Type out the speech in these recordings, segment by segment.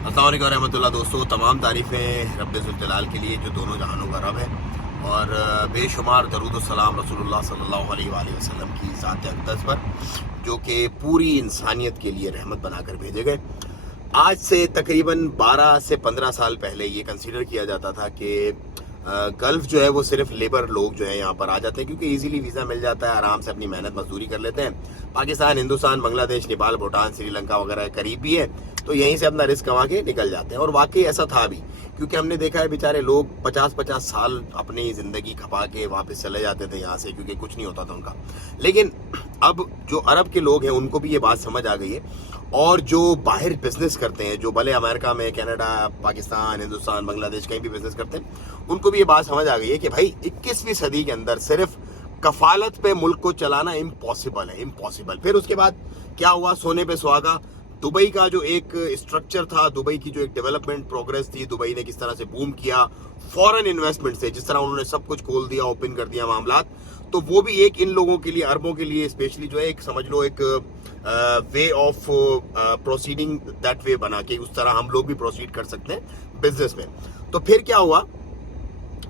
अस्सलाम वालेकुम रहमतुल्लाह। दोस्तों, तमाम तारीफ़ें रब्बे ज़ुल जलाल के लिए जो दोनों जहानों का रब है, और बेशुमार दरूद व सलाम रसूलुल्लाह सल्लल्लाहु अलैहि वसल्लम की ज़ात अक़दस पर, जो कि पूरी इंसानियत के लिए रहमत बनाकर भेजे गए। आज से तकरीबन 12 से 15 साल पहले ये कंसीडर किया जाता था कि गल्फ़ जो है वो सिर्फ लेबर लोग जो है यहाँ पर आ जाते हैं, क्योंकि इजीली वीज़ा मिल जाता है, आराम से अपनी मेहनत मजदूरी कर लेते हैं। पाकिस्तान, हिंदुस्तान, बांग्लादेश, नेपाल, भूटान, श्रीलंका वगैरह करीब भी है, तो यहीं से अपना रिस्क कमा के निकल जाते हैं। और वाकई ऐसा था भी, क्योंकि हमने देखा है बेचारे लोग 50-50 साल अपनी ज़िंदगी खपा के वापस चले जाते थे यहाँ से, क्योंकि कुछ नहीं होता था उनका। लेकिन अब जो अरब के लोग हैं उनको भी ये बात समझ आ गई है, और जो बाहर बिजनेस करते हैं, जो भले अमेरिका में, कनाडा, पाकिस्तान, हिंदुस्तान, बांग्लादेश कहीं भी बिजनेस करते हैं, उनको भी ये बात समझ आ गई है कि भाई 21वीं सदी के अंदर सिर्फ कफालत पे मुल्क को चलाना इम्पॉसिबल है, इम्पॉसिबल। फिर उसके बाद क्या हुआ? सोने पे सुहागा। दुबई का जो एक स्ट्रक्चर था, दुबई की जो एक डेवलपमेंट प्रोग्रेस थी, दुबई ने किस तरह से बूम किया फॉरेन इन्वेस्टमेंट से, जिस तरह उन्होंने सब कुछ खोल दिया, ओपन कर दिया मामलात, तो वो भी एक इन लोगों के लिए, अरबों के लिए स्पेशली जो है, एक समझ लो एक way of proceeding that way बना के उस तरह हम लोग भी प्रोसीड कर सकते हैं बिजनेस में। तो फिर क्या हुआ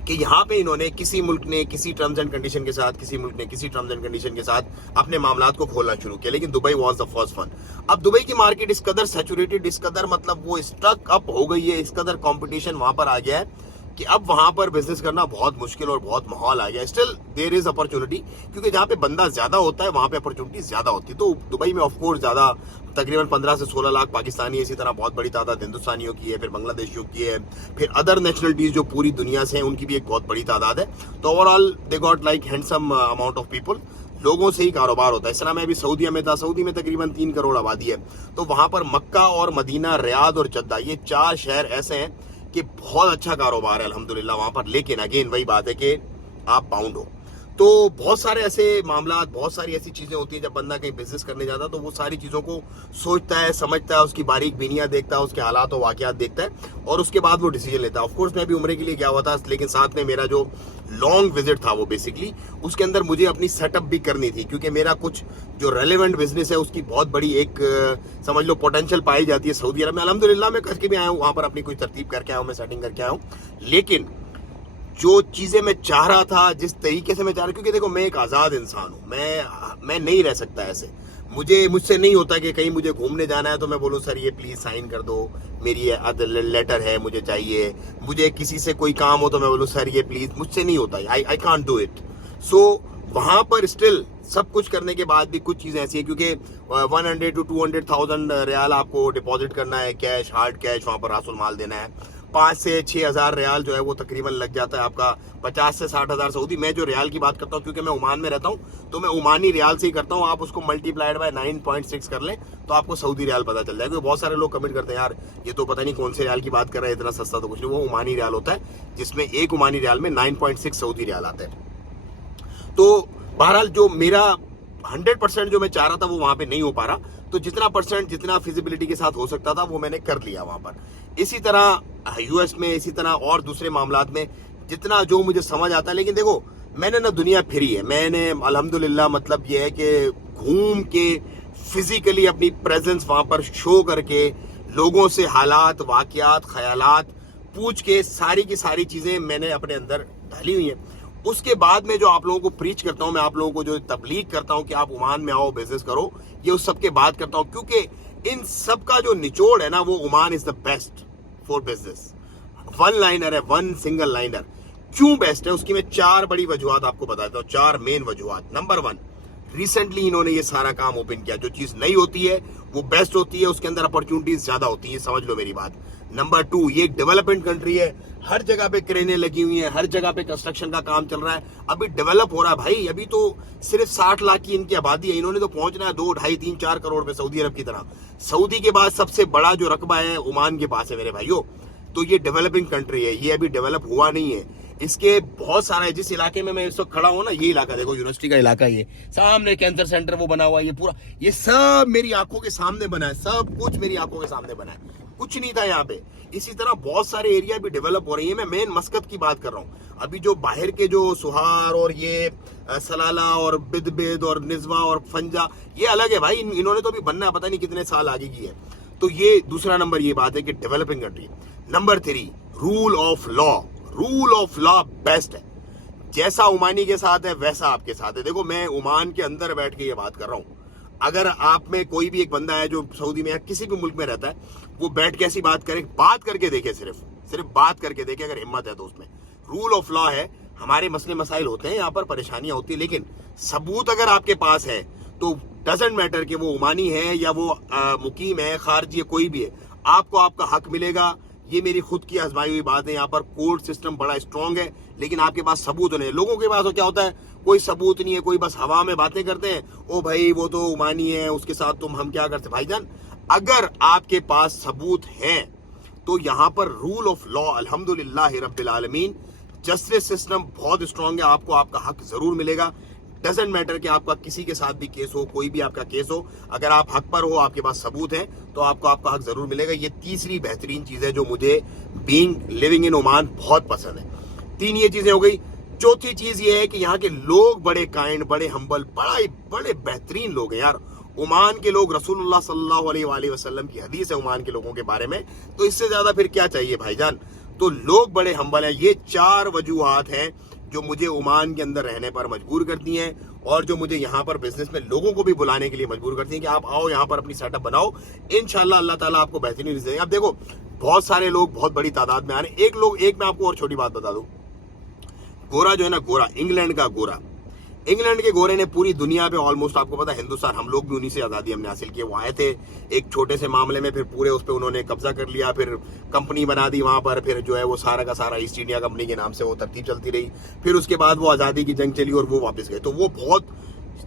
कि यहाँ पे इन्होंने, किसी मुल्क ने किसी टर्म्स एंड कंडीशन के साथ, किसी मुल्क ने किसी टर्म्स एंड कंडीशन के साथ अपने मामलात को खोलना शुरू किया, लेकिन Dubai was the first one. अब दुबई की मार्केट इस कदर सैचुरेटेड, इस कदर मतलब वो स्टक अप हो गई है, इस कदर कंपटीशन वहां पर आ गया है कि अब वहां पर बिजनेस करना बहुत मुश्किल और बहुत माहौल आ गया है। स्टिल देयर इज अपॉर्चुनिटी, क्योंकि जहां पे बंदा ज्यादा होता है वहां पे अपॉर्चुनिटी ज्यादा होती है। तो दुबई में ऑफकोर्स ज्यादा, तकरीबन 15 से 16 लाख पाकिस्तानी, इसी तरह बहुत बड़ी तादाद हिंदुस्तानियों की है, फिर बांग्लादेशियों की है, फिर अदर नेशनलिटीज जो पूरी दुनिया से हैं उनकी भी एक बहुत बड़ी तादाद है। तो overall they got like handsome amount of people. लोगों से ही कारोबार होता है। इस तरह मैं अभी सऊदीया में था, सऊदी में तकरीबन 3 करोड़ आबादी है, तो वहां पर मक्का और मदीना, रियाद और जद्दा, ये 4 शहर ऐसे हैं कि बहुत अच्छा कारोबार है अल्हम्दुलिल्लाह वहां पर। लेकिन अगेन वही बात है कि आप बाउंड हो, तो बहुत सारे ऐसे मामला, बहुत सारी ऐसी चीजें होती हैं जब बंदा कहीं बिजनेस करने जाता है, तो वो सारी चीजों को सोचता है, समझता है, उसकी बारीक बीनियां देखता है, उसके हालात और वाकयात देखता है, और उसके बाद वो डिसीजन लेता है। ऑफकोर्स मैं भी उम्रे के लिए गया हुआ था, लेकिन साथ में मेरा जो लॉन्ग विजिट था वो बेसिकली उसके अंदर मुझे अपनी सेटअप भी करनी थी, क्योंकि मेरा कुछ जो रेलेवेंट बिजनेस है उसकी बहुत बड़ी एक समझ लो पोटेंशियल पाई जाती है सऊदी अरब में। अल्हम्दुलिल्लाह मैं करके भी आया हूँ, वहां पर अपनी कोई तरतीब करके आया हूँ, मैं सेटिंग करके आया हूँ। लेकिन जो चीजें मैं चाह रहा था, जिस तरीके से मैं चाह रहा, क्योंकि देखो मैं एक आजाद इंसान हूं, मैं नहीं रह सकता ऐसे। मुझसे नहीं होता कि कहीं मुझे घूमने जाना है तो मैं बोलूं सर ये प्लीज साइन कर दो, मेरी ये लेटर है, मुझे चाहिए। मुझे किसी से कोई काम हो तो मैं बोलूं सर ये प्लीज, मुझसे नहीं होता, आई कांट डू इट। सो वहां पर स्टिल सब कुछ करने के बाद भी कुछ चीजें ऐसी है, क्योंकि 100 to 200,000 रियाल आपको डिपॉजिट करना है, कैश, हार्ड कैश, वहां पर रासुल माल देना है। 5 से 6 हजार रियाल जो है वो तकरीबन लग जाता है आपका 50 से 60 हजार सऊदी। मैं जो रियाल की बात करता हूँ, क्योंकि मैं ओमान में रहता हूँ, तो मैं ओमानी रियाल से ही करता हूँ। आप उसको मल्टीप्लाइड बाय 9.6 कर लें तो आपको सऊदी रियाल पता चल जाएगा। बहुत सारे लोग कमेंट करते हैं यार ये तो पता नहीं कौन से रियाल की बात कर रहा है, इतना सस्ता तो कुछ नहीं। वो ओमानी रियाल होता है, जिसमें एक ओमानी रियाल में 9.6 सऊदी रियाल आता है। तो बहरहाल जो मेरा 100% जो मैं चाह रहा था वो वहां पे नहीं हो पा रहा, तो जितना परसेंट, जितना फिजिबिलिटी के साथ हो सकता था वो मैंने कर लिया वहां पर। इसी तरह यूएस में, इसी तरह और दूसरे मामलात में जितना जो मुझे समझ आता है। लेकिन देखो मैंने ना दुनिया फिरी है, मैंने अल्हम्दुलिल्लाह, मतलब ये है कि घूम के फिजिकली अपनी प्रेजेंस वहां पर शो करके, लोगों से हालात, वाकयात, ख्यालात पूछ के, सारी की सारी चीजें मैंने अपने अंदर ढाली हुई हैं। उसके बाद में जो आप लोगों को प्रीच करता हूं, मैं आप लोगों को जो तबलीग करता हूं कि आप ओमान में आओ, बिजनेस करो, ये उस सब के बात करता हूं, क्योंकि इन सब का जो निचोड़ है ना, वो Oman is the best for business. One liner है, वन सिंगल लाइनर। क्यों बेस्ट है उसकी मैं 4 बड़ी वजूहत आपको बताता हूं, 4 मेन वजूहत। नंबर 1, रिसेंटली इन्होंने ये सारा काम ओपन किया। जो चीज नई होती है वो बेस्ट होती है, उसके अंदर अपॉर्चुनिटीज ज्यादा होती है, समझ लो मेरी बात। नंबर 2, ये डेवलपमेंट कंट्री है, हर जगह पे क्रेनें लगी हुई हैं, हर जगह पे कंस्ट्रक्शन का काम चल रहा है, अभी डेवलप हो रहा है भाई। अभी तो सिर्फ 60 लाख की इनकी आबादी है, इन्होंने तो पहुंचना है 2, 2.5, 3, 4 करोड़ पे, सऊदी अरब की तरह। सऊदी के बाद सबसे बड़ा जो रकबा है ओमान के पास है मेरे भाइयों। तो ये डेवलपिंग कंट्री है, ये अभी डेवलप हुआ नहीं है। इसके बहुत सारा है, जिस इलाके में मैं इस वक्त खड़ा हूं ना, ये इलाका देखो, यूनिवर्सिटी का इलाका, ये सामने कैंसर सेंटर वो बना हुआ है, ये पूरा, ये सब मेरी आंखों के सामने बना है, सब कुछ मेरी आंखों के सामने बना है, कुछ नहीं था यहाँ पे। इसी तरह बहुत सारे एरिया भी डेवलप हो रही है। मैं मेन मस्कत की बात कर रहा हूँ। अभी जो बाहर के जो सुहार और ये सलाला और बिदबिद और निजवा और फंजा, ये अलग है भाई, इन्होंने तो भी बनना पता नहीं कितने साल आगे की है। तो ये दूसरा नंबर ये बात है कि developing country. Number 3, rule of law. Rule of law best है, जैसा ओमानी के साथ है वैसा आपके साथ है। देखो मैं ओमान के अंदर बैठ के ये बात कर रहा हूं, अगर आप में कोई भी एक बंदा है जो सऊदी में या किसी भी मुल्क में रहता है, वो बैठ के ऐसी बात करे, बात करके देखे, सिर्फ बात करके देखे, अगर हिम्मत है तो उसमें रूल ऑफ लॉ है। हमारे मसले मसाइल होते हैं यहाँ पर, परेशानियां होती है, लेकिन सबूत अगर आपके पास है तो डजेंट मैटर कि वो ओमानी है या वो मुकीम है, खारजी है, कोई भी है, आपको आपका हक मिलेगा। ये मेरी खुद की आजमाई हुई बात है। यहाँ पर कोर्ट सिस्टम बड़ा स्ट्रांग है, लेकिन आपके पास सबूत नहीं है। लोगों के पास तो क्या होता है, कोई सबूत नहीं है, कोई बस हवा में बातें करते हैं, ओ भाई वो तो ओमानी है, उसके साथ हम क्या करते। भाईजान अगर आपके पास सबूत है तो यहाँ पर रूल ऑफ लॉ अल्हम्दुलिल्लाह रब्बिल आलमीन, जस्टिस सिस्टम बहुत स्ट्रांग है, आपको आपका हक जरूर मिलेगा। डजेंट मैटर कि आपका किसी के साथ भी केस हो, कोई भी आपका केस हो, अगर आप हक पर हो, आपके पास सबूत है, तो आपको आपका हक जरूर मिलेगा। ये तीसरी बेहतरीन चीज है जो मुझे बीइंग लिविंग इन ओमान बहुत पसंद है। 3 ये चीजें हो गई। चौथी चीज ये है कि यहाँ के लोग बड़े काइंड, बड़े हम्बल, बड़े बेहतरीन लोग हैं यार। ओमान के लोग, रसूलुल्लाह सल्लल्लाहु अलैहि वसल्लम की हदीस है ओमान के लोगों के बारे में, तो इससे ज्यादा फिर क्या चाहिए भाईजान। तो लोग बड़े हम्बल हैं। ये 4 वजूहात हैं जो मुझे ओमान के अंदर रहने पर मजबूर करती हैं, और जो मुझे यहाँ पर बिजनेस में लोगों को भी बुलाने के लिए मजबूर करती हैं कि आप आओ यहाँ पर अपनी सेटअप बनाओ, इंशाल्लाह अल्लाह ताला आपको बेहतरीन रिज़्क़ देंगे। अब देखो बहुत सारे लोग बहुत बड़ी तादाद में आ रहे हैं। एक मैं आपको और छोटी बात बता दूं, गोरा जो है ना, गोरा इंग्लैंड का गोरा, इंग्लैंड के गोरे ने पूरी दुनिया पे ऑलमोस्ट, आपको पता है हिंदुस्तान, हम लोग भी उन्हीं से आज़ादी हमने हासिल की। वो आए थे एक छोटे से मामले में, फिर पूरे उस पर उन्होंने कब्जा कर लिया, फिर कंपनी बना दी वहां पर, फिर जो है वो सारा का सारा ईस्ट इंडिया कंपनी के नाम से वो तरतीब चलती रही। फिर उसके बाद वो आज़ादी की जंग चली और वो वापस गए। तो वो बहुत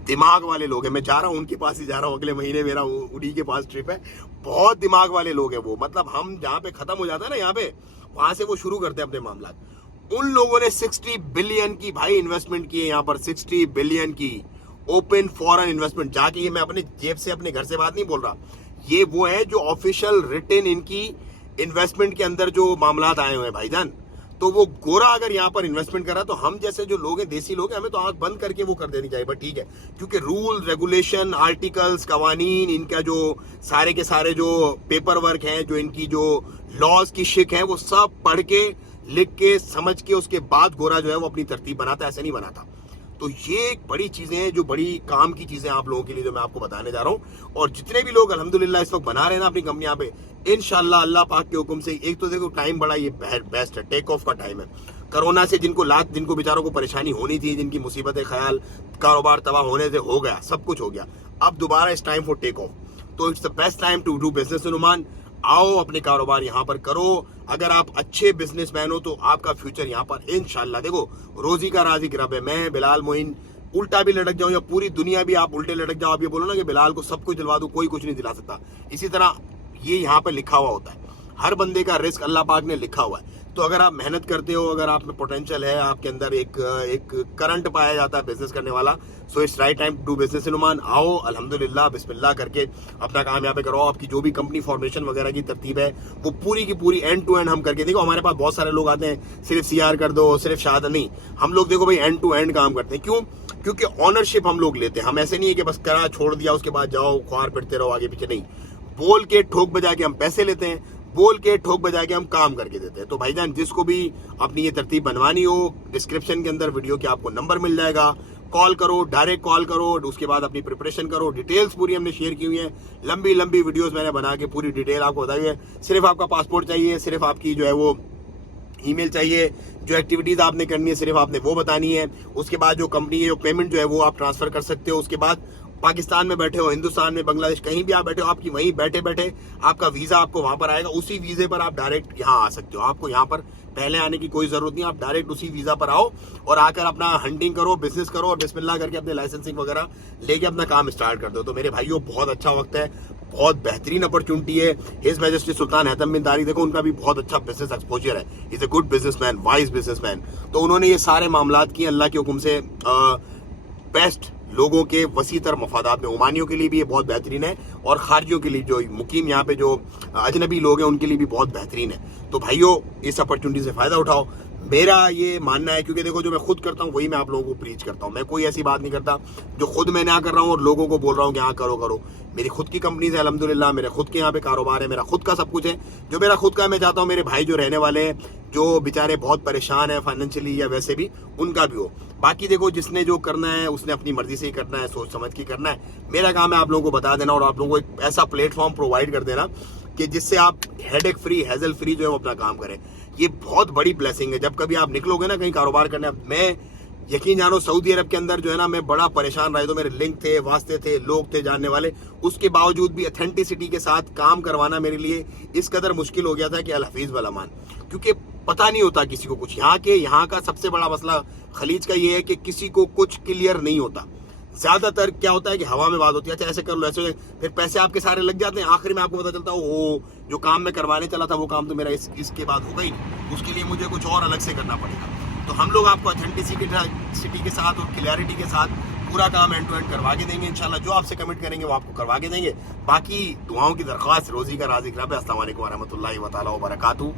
दिमाग वाले लोग हैं। मैं जा रहा हूँ उनके पास ही जा रहा हूँ, अगले महीने मेरा उन्हीं के पास ट्रिप है। बहुत दिमाग वाले लोग हैं वो, मतलब हम जहाँ पे खत्म हो जाता है ना यहाँ पे, वहां से वो शुरू करते हैं अपने मामला। उन लोगों ने 60 बिलियन की भाई इन्वेस्टमेंट की है यहाँ पर, 60 बिलियन की ओपन फॉरेन इन्वेस्टमेंट। जाके ये मैं अपने जेब से, अपने घर से बात नहीं बोल रहा, ये वो है जो ऑफिशियल रिटन इनकी इन्वेस्टमेंट के अंदर जो मामलात आए हुए हैं भाईजान। तो वो गोरा अगर यहाँ पर इन्वेस्टमेंट कर रहा है, तो हम जैसे जो लोग हैं, देसी लोग हैं, हमें तो आंख बंद करके वो कर देनी चाहिए। बट ठीक है, क्योंकि रूल रेगुलेशन, आर्टिकल्स, कवानीन, इनका जो सारे के सारे जो पेपर वर्क है, जो इनकी जो लॉज की शिक है, वो सब पढ़ के, लिख के, समझ के, उसके बाद गोरा जो है वो अपनी तरतीब बनाता है, ऐसे नहीं बनाता। तो ये एक बड़ी चीजें हैं, जो बड़ी काम की चीजें आप लोगों के लिए जो मैं आपको बताने जा रहा हूँ। और जितने भी लोग अल्हम्दुलिल्लाह इस वक्त बना रहे हैं ना अपनी कंपनी यहाँ पे, इंशाल्लाह अल्लाह पाक के हुक्म से, एक तो देखो टाइम बड़ा ये बेस्ट है, टेक ऑफ का टाइम है। कोरोना से जिनको बेचारों को परेशानी होनी थी, जिनकी मुसीबत ख्याल, कारोबार तबाह होने से हो गया, सब कुछ हो गया, अब दोबारा इस टाइम फॉर टेक ऑफ। तो it's the best time to do business in Oman. आओ अपने कारोबार यहाँ पर करो। अगर आप अच्छे बिजनेसमैन हो तो आपका फ्यूचर यहाँ पर इंशाल्लाह, देखो रोजी का राज़िक रब है। मैं बिलाल मोइन उल्टा भी लटक जाऊं या पूरी दुनिया भी आप उल्टे लटक जाओ, आप ये बोलो ना कि बिलाल को सब कुछ दिलवा दूं, कोई कुछ नहीं दिला सकता। इसी तरह ये यहाँ पर लिखा हुआ होता है, हर बंदे का रिस्क अल्लाह पाक ने लिखा हुआ है। तो अगर आप मेहनत करते हो, अगर आप में पोटेंशियल है, आपके अंदर एक करंट पाया जाता है बिजनेस करने वाला, so it's right time to do business in Oman. आओ अल्हम्दुलिल्लाह बिस्मिल्लाह करके अपना काम यहाँ पे करो। आपकी जो भी कंपनी फॉर्मेशन वगैरह की तरतीब है, वो पूरी की पूरी एंड टू एंड हम करके, देखो हमारे पास बहुत सारे लोग आते हैं, सिर्फ CR कर दो, सिर्फ शहादत नहीं, हम लोग देखो भाई एंड टू एंड काम करते हैं। क्यों? क्योंकि ऑनरशिप हम लोग लेते हैं। हम ऐसे नहीं है कि बस करा छोड़ दिया, उसके बाद जाओ ख्वार फिरते रहो आगे पीछे, नहीं, बोल के ठोक बजा के हम पैसे लेते हैं, बोल के ठोक बजा के हम काम करके देते हैं। तो भाईजान जिसको भी अपनी ये तरतीब बनवानी हो, डिस्क्रिप्शन के अंदर वीडियो के आपको नंबर मिल जाएगा, कॉल करो, डायरेक्ट कॉल करो, उसके बाद अपनी प्रिपरेशन करो। डिटेल्स पूरी हमने शेयर की हुई है, लंबी लंबी वीडियोस मैंने बना के पूरी डिटेल आपको बताई हुई है। सिर्फ आपका पासपोर्ट चाहिए, सिर्फ आपकी जो है वो ईमेल चाहिए, जो एक्टिविटीज आपने करनी है सिर्फ आपने वो बतानी है। उसके बाद जो कंपनी है, जो पेमेंट जो है वो आप ट्रांसफर कर सकते हो। उसके बाद पाकिस्तान में बैठे हो, हिंदुस्तान में, बांग्लादेश, कहीं भी आप बैठे हो, आपकी वहीं बैठे बैठे आपका वीजा आपको वहां पर आएगा। उसी वीजे पर आप डायरेक्ट यहाँ आ सकते हो। आपको यहाँ पर पहले आने की कोई जरूरत नहीं, आप डायरेक्ट उसी वीजा पर आओ और आकर अपना हंटिंग करो, बिजनेस करो और बिस्मिल्लाह करके अपने लाइसेंसिंग वगैरह लेके अपना काम स्टार्ट कर दो। तो मेरे भाइयों बहुत अच्छा वक्त है, बहुत बेहतरीन अपॉर्चुनिटी है। हिज मैजेस्टी सुल्तान हैतम बिन तारिक, देखो उनका भी बहुत अच्छा बिजनेस एक्सपोजर है, is a good businessman, wise businessman. तो उन्होंने ये सारे मामलात किए अल्लाह के हुक्म से, बेस्ट लोगों के वसीतर मफादात में। ओमानियों के लिए भी ये बहुत बेहतरीन है और खारजियों के लिए, जो मुकीम यहाँ पे जो अजनबी लोग हैं, उनके लिए भी बहुत बेहतरीन है। तो भाइयों इस अपॉर्चुनिटी से फ़ायदा उठाओ। मेरा ये मानना है, क्योंकि देखो जो मैं खुद करता हूँ वही मैं आप लोगों को प्रीच करता हूँ। मैं कोई ऐसी बात नहीं करता जो खुद मैं ना कर रहा हूँ और लोगों को बोल रहा हूँ कि हाँ करो करो। मेरी खुद की कंपनीज है अल्हम्दुलिल्लाह, मेरे खुद के यहाँ पे कारोबार है, मेरा खुद का सब कुछ है। जो मेरा खुद का है, मैं चाहता हूँ मेरे भाई जो रहने वाले हैं, जो बेचारे बहुत परेशान है फाइनेंशियली या वैसे भी, उनका भी हो। बाकी देखो जिसने जो करना है उसने अपनी मर्जी से ही करना है, सोच समझ के करना है। मेरा काम है आप लोगों को बता देना और आप लोगों को एक ऐसा प्लेटफॉर्म प्रोवाइड कर देना कि जिससे आप हेडेक फ्री, हैजल फ्री जो है वो अपना काम करें। ये बहुत बड़ी ब्लेसिंग है। जब कभी आप निकलोगे ना कहीं कारोबार करने, मैं यकीन जानो सऊदी अरब के अंदर जो है ना मैं बड़ा परेशान रहा, तो मेरे लिंक थे, वास्ते थे, लोग थे जानने वाले, उसके बावजूद भी ऑथेंटिसिटी के साथ काम करवाना मेरे लिए इस कदर मुश्किल हो गया था कि अल हफीज वाला मान, क्योंकि पता नहीं होता किसी को कुछ। यहाँ का सबसे बड़ा मसला खलीज का ये है कि किसी को कुछ क्लियर नहीं होता। ज्यादातर क्या होता है कि हवा में बात होती है, अच्छा ऐसे कर लो ऐसे, फिर पैसे आपके सारे लग जाते हैं, आखिर में आपको पता चलता है ओ जो काम मैं करवाने चला था वो काम तो मेरा इसके बाद होगा ही नहीं, उसके लिए मुझे कुछ और अलग से करना पड़ेगा। तो हम लोग आपको ऑथेंटिसिटी के साथ और क्लियरिटी के साथ पूरा काम एंड टू एंड करवा के देंगे इंशाल्लाह। जो आपसे कमिट करेंगे वो आपको करवा के देंगे। बाकी दुआओं की दरख्वास्त, रोजी का राज़िक रब है। अस्सलाम वालेकुम व रहमतुल्लाहि व तआला व बरकातहू।